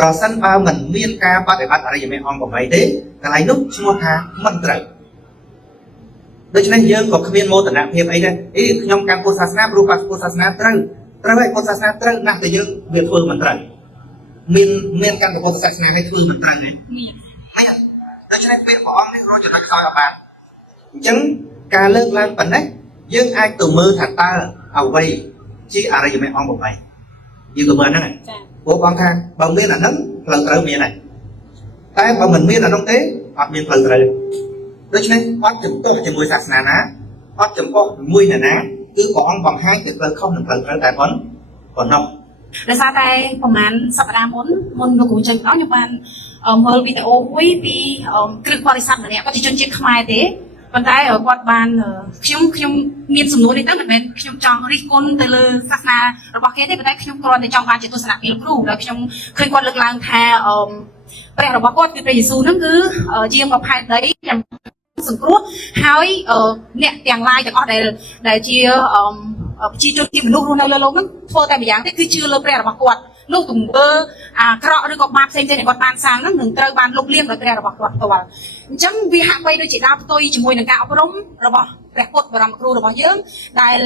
ប្រសិនបើមិនមានការបដិបត្តិអរិយមេអង្គ8ទេកន្លែងនោះឈ្មោះថាមិនត្រូវដូច្នេះយើងក៏គ្មានមោទនភាពអីដែរខ្ញុំកាន់ពុទ្ធសាសនាព្រោះពុទ្ធសាសនាត្រូវហើយពុទ្ធសាសនាត្រូវណាស់តែយើងវាធ្វើមិនត្រូវមានកាន់ពុទ្ធសាសនាឲ្យធ្វើមិនត្រូវទេមានដូច្នេះពេលព្រះអង្គនេះរកចំណុចខ្សោយឲ្យបានអញ្ចឹងការលើកឡើងប៉ុណ្ណេះយើងអាចទៅមើលថាតើអ្វីជាអរិយមេអង្គ8យើងទៅមើលហ្នឹងព្រោះបងថាបើមានអាហ្នឹងផ្លូវត្រូវមានហើយតែបើមិនមានអានោះទេអត់មានផ្លូវត្រូវដូច្នេះអត់ចំពោះជាមួយសាសនាណាអត់ចំពោះជាមួយអ្នកណាគឺព្រះអង្គបង្ហាញពីផ្លូវខុសនិងផ្លូវត្រូវតែប៉ុណ្ណោះដោយសារតែប្រហែលសប្តាហ៍មុនលោកគ្រូចឹងដល់ខ្ញុំបានមើលវីដេអូមួយពីគ្រឹះបរិស័ទម្នាក់គាត់ជាជនជាតិខ្មែរទេប៉ុន្តែគាត់បានខ្ញុំមានសំណួរនេះទៅមិនមែនខ្ញុំចង់រិះគន់ទៅលើសាសនារបស់គេទេប៉ុន្តែខ្ញុំគ្រាន់តែចង់បានជាទស្សនៈពីលោកគ្រូដែលខ្ញុំឃើញគាត់លើកឡើងថាព្រះរបស់គាត់គឺព្រះយេស៊ូវហ្នឹងគឺជាមកផែនដីសង្គ្រោះហើយអ្នកទាំងឡាយទាំងអស់ដែលជាប្រជាជនជាមនុស្សរស់នៅលើโลกហ្នឹងធ្វើតែម្យ៉ាងទេគឺជឿលើព្រះរបស់គាត់លោកទង្វើអាក្រក់ឬក៏បាបផ្សេងៗដែលគាត់បានសាងហ្នឹងនឹងត្រូវបានលុបលាងដោយព្រះរបស់គាត់ផ្ទាល់អញ្ចឹងវាហាក់បីដូចជាដើរផ្ទុយជាមួយនឹងការអប់រំរបស់ព្រះពុទ្ធបរមគ្រូរបស់យើងដែល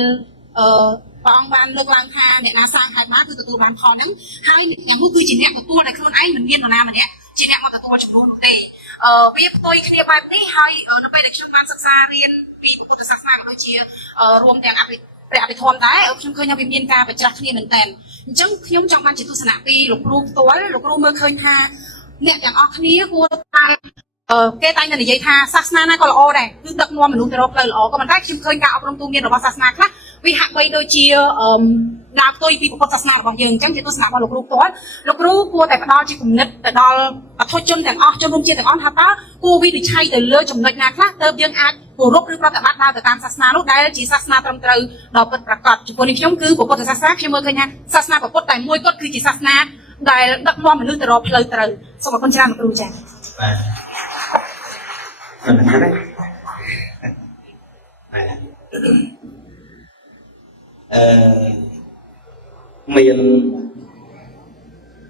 ព្រះអង្គបានលើកឡើងថាអ្នកណាសាងហើយបានគឺទទួលបានផលហ្នឹងហើយអ្នកនោះគឺជាអ្នកទទួលដែលខ្លួនឯងមិនមាននរណាម្នាក់ជាអ្នកមកទទួលចំនួននោះទេវាផ្ទុយគ្នាបែបនេះហើយនៅពេលដែលខ្ញុំបានសិក្សារៀនពីពុទ្ធសាសនាក៏ដូចជារួមទាំងព្រះអភិធម្មដែរខ្ញុំឃើញថាវាមានការប្រច្រាស់គ្នាមែនតើអញ្ចឹងខ្ញុំចង់បានជាទស្សនៈពីលោកគ្រូផ្ទាល់លោកគ្រូមើលឃើញថាអ្នកទាំងអស់គ្នាគួរតែគេតែងតែនិយាយថាសាសនាណាក៏ល្អដែរគឺដឹកនាំមនុស្សទៅរកផ្លូវល្អក៏ប៉ុន្តែខ្ញុំឃើញការអប់រំទូមានរបស់សាសនាខ្លះវាហាក់បីដូចជាដើរផ្ទុយពីពុទ្ធសាសនារបស់យើងអញ្ចឹងជាទស្សនៈរបស់លោកគ្រូផ្ទាល់លោកគ្រូគួរតែផ្ដល់ជាគំនិតទៅដល់អធិជនទាំងអស់ជនរួមជាតិទាំងអស់ថាតើគួរវិនិច្ឆ័យទៅលើចំណុចណាខ្លះទើបយើងអាចគោរពឬប្រតិបត្តិដើរទៅតាមសាសនានោះដែលជាសាសនាត្រឹមត្រូវដល់ពិតប្រាកដចំពោះនេះខ្ញុំគឺពុទ្ធសាសនាខ្ញុំមើលឃើញថាសាសនាពុទ្ធតែមួយគត់គឺជាសាសនាដែលដឹកនាំមនុស្សទៅរកផ្លូវត្រូវសូមអរគុណច្រើនលោកគ្រូចា៎មាន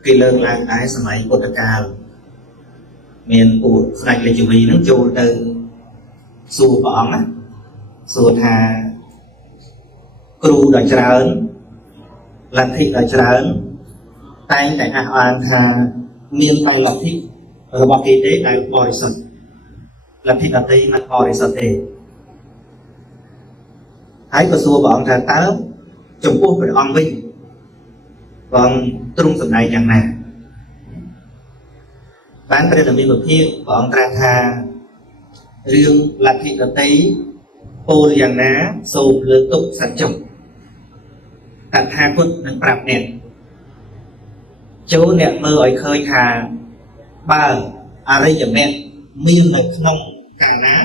គេលើកឡើងដែរសម័យពុទ្ធកាលមានពួកស្ដេចរាជវីនឹងចូលទៅសួរព្រះអង្គណាសួរថាគ្រូដ៏ច្រើនលទ្ធិដ៏ច្រើនតែងតែអះអាងថាមានតែលទ្ធិរបស់គេទេដែលបរិសុទ្ធលទ្ធិដទៃមិនបរិសុទ្ធទេហើយក៏សួរព្រះអង្គថាតើចំពោះព្រះអង្គវិញព្រះអង្គទ្រង់សម្ដែងយ៉ាងណាបានព្រះនាមីវិភាកព្រះអង្គត្រាស់ថារឿងលទ្ធិដទៃពោលយ៉ាងណាសូមលើកទុកសច្ចុតថាគតនឹងប្រាប់អ្នកចូលអ្នកមើលឲ្យឃើញថាបើអរិយមគ្គមាននៅក្នុងកាលណា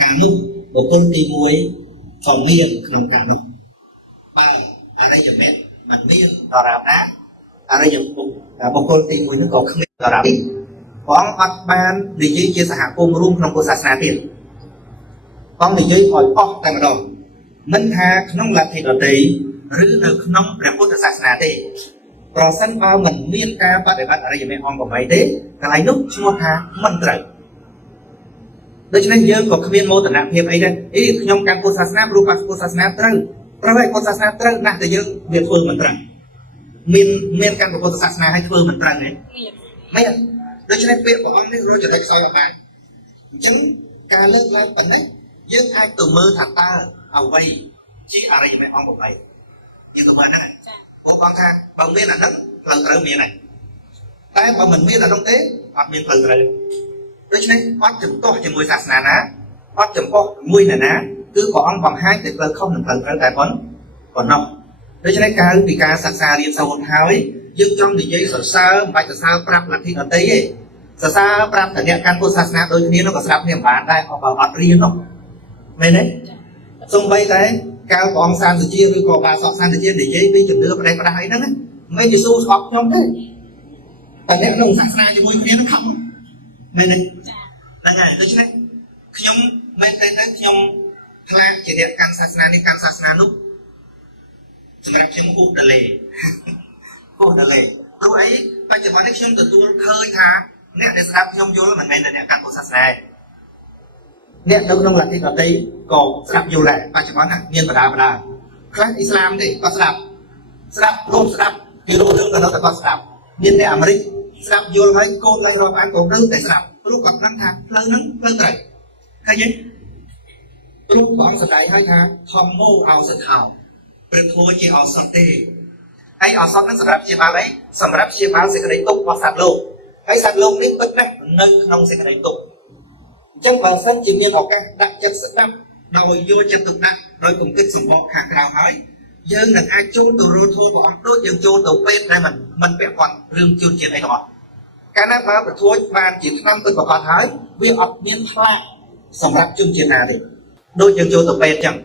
កាលនោះបុគ្គលទី1ក៏មានក្នុងកាលនោះបើអរិយមគ្គមិនមានដរាបណាអរិយបុគ្គលទី1នោះក៏គ្មានដរាបនេះព្រះអង្គអត់បាននិយាយជាសហគមន៍រួមក្នុងពុទ្ធសាសនាទៀតព្រះអង្គនិយាយឲ្យអស់តែម្ដងមិនថាក្នុងលទ្ធិដទៃឬនៅក្នុងព្រះពុទ្ធសាសនាទេប្រសិនបើមិនមានការបដិបត្តិអរិយមេអង្គ8ទេកន្លែងនោះឈ្មោះថាមិនត្រូវដូច្នេះយើងក៏គ្មានមោទនភាពអីដែរខ្ញុំកាន់ពុទ្ធសាសនាព្រោះពុទ្ធសាសនាត្រូវហើយពុទ្ធសាសនាត្រូវណាស់តែយើងវាធ្វើមិនត្រូវមានកាន់ពុទ្ធសាសនាឲ្យធ្វើមិនត្រូវទេមានដូច្នេះពាក្យព្រះអង្គនេះរកចំណុចខ្សោយឲ្យបានអញ្ចឹងការលើកឡើងប៉ុណ្ណេះយើងអាចទៅមើលថាតើអ្វីជាអរិយមេអង្គ8យើងទៅមើលហ្នឹងព្រោះបងថាបើមានអាហ្នឹងផ្លូវត្រូវមានហើយតែបើមិនមានអានោះទេអត់មានផ្លូវត្រូវដូច្នេះអត់ចំទាស់ជាមួយសាសនាណាអត់ចំពោះមួយណាគឺព្រះអង្គបង្ហាញតែផ្លូវខុសនិងផ្លូវត្រូវតែប៉ុណ្ណោះដូច្នេះការពីការសិក្សារៀនសូត្រហើយយើងចង់និយាយសរសើរមិនបាច់សរសើរប្រាប់លទ្ធិដទៃទេសរសើរប្រាប់តែអ្នកកាន់ពុទ្ធសាសនាដូចគ្នានោះក៏ស្ដាប់គ្នាបានដែរបើអត់រៀននោះមែនទេសូម្បីតែកាលព្រះអង្គសានសុជាឬក៏បាសកសានសុជានិយាយពីជំនឿផ្ដេសផ្ដាស់អីហ្នឹងមិនមែនយេស៊ូស្អប់ខ្ញុំទេតែអ្នកក្នុងសាសនាជាមួយគ្នានឹងខំមែនទេហ្នឹងហើយដូច្នេះខ្ញុំមែនទេខ្ញុំខ្លាចជាអ្នកកាន់សាសនានេះកាន់សាសនានោះសម្រាប់ខ្ញុំគូដលេព្រោះអី bây giờ bọn này không tự tuôn khơi thá nè để sắp không vô là mình này là nè căn bộ sạch sẽ nè đâu không là cái ở đây còn sắp vô lại bây giờ bọn này miền bà đà khác Islam thì có sắp luôn sắp thì đồ đương là nó có sắp miền này Amerik sắp vô lấy cô lấy rồi bán cổ đương để sắp lúc gặp năng thang lớn trời hay gì lúc bọn sắp đại hai tháng thom mô ao sật hàoเป็นโทษที่เอาสอดเต้ไอเอาสอดนั้นสำหรับเชียร์บาลไหมสำหรับเชียร์บาลเสกได้ตุกว่าสัตว์โลกไอสัตว์โลกนี่ปึ๊กนะนึกน้องเสกได้ตุกจังบางสันจีเมียนออกกันดักจัดสักนับโดยโยจัดตุกนะโดยกลุ่มกิจสมบูรณ์ขาดราวหายยังหนังไอโจตัวรูโทบอกโดยยังโจตัวเป็ดได้มันเปียกก่อนเรื่องจุนเจียนไอหรอการนั้นมาประท้วงบานจีบน้ำตึกกับปลาท้ายวิ่งออกเมียนพลาสำหรับจุนเจียนนาดิโดยยังโจตัวเป็ดจัง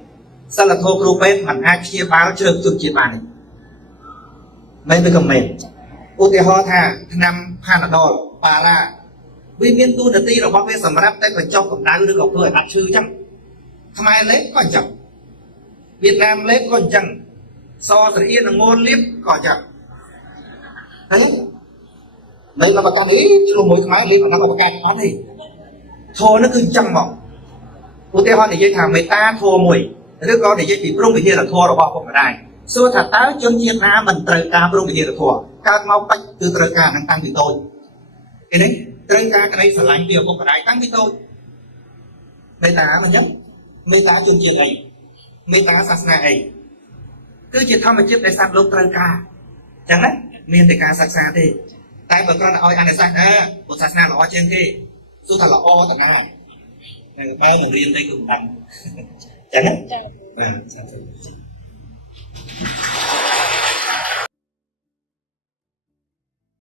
สลัดโทครูเป็นมันอาเชียบ้าเชิงจุดจีบานไม่เป็นคอมเมนต์อุติฮอท่านำพานาดอลปาราวิเมียนตูนตีเราบอกเป็นสำหรับได้เป็นเจ้ากับนั้นหรือกับเพื่อนอัดชื่อจังทำไมเล็กก็จังเวียดนามเล็กก็จังซอสเอียนงอนลิฟก็จังเฮ้ยในระบบการนี้จะลงมวยทำไมลิฟต์ระบบการนั้นดิโทนั่นคือจังบอกอุติฮอเนี่ยยังถามไม่ตาโทมวยหรือก็เดี๋ยวจะปีปรุงไปที่ระทัวเราบอกผมไม่ได้ส่วนถ้าตาจนเยียดน้ำมันเติมการปรุงไปที่ระทัวการเมาไปคือเติมการตั้งที่โตเห็นไหมเติมการอะไรสลายเดียวผมไม่ได้ตั้งที่โตเมตตามันยับเมตตาจนเยียดไอเมตตาศาสนาไอคือจะทำมาจิตในสัตว์โลกเติมการจังนั้นเมียนแต่การศาสนาที่แต่บางคนเอาอันไหนสักบุตรศาสนาเราเอาเชียงที่สุดท้ายเราอ้อแต่หน้าแม่เงินเรียนได้กลุ่มดังจังนั้น Well,